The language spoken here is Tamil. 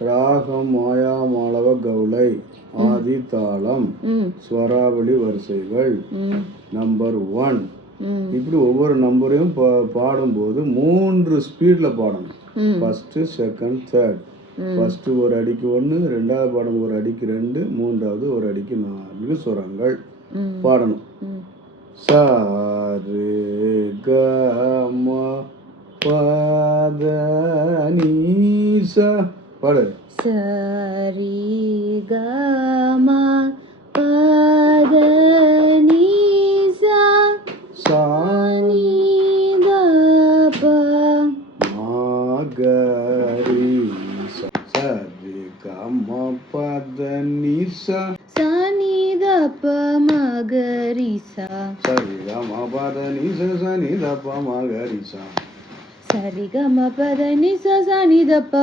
ராகம் மாயா மாளவ கவுளை ஆதி தாளம் ஸ்வராவளி வரிசைகள் நம்பர் ஒன் இப்படி ஒவ்வொரு நம்பரையும் பாடும்போது மூன்று ஸ்பீடில் பாடணும். ம். ஃபஸ்ட்டு செகண்ட் தேர்ட் ம். ஃபஸ்ட்டு ஒரு அடிக்கு ஒன்று ரெண்டாவது பாடம் ஒரு அடிக்கு ரெண்டு மூன்றாவது ஒரு அடிக்கு நான்கு சுரங்கள். பாடணும். சாரு க ம பத நீசா பாடு. சரி க ம பத நீ சா சா நீ த ப மாகரி சரி க ம பத நீசா சா நீ த ப ம க ரி சா சரி க ம பத நீசா ச நீ த ப மகரி சா சரி க ம பத நி ச சா நீ த ப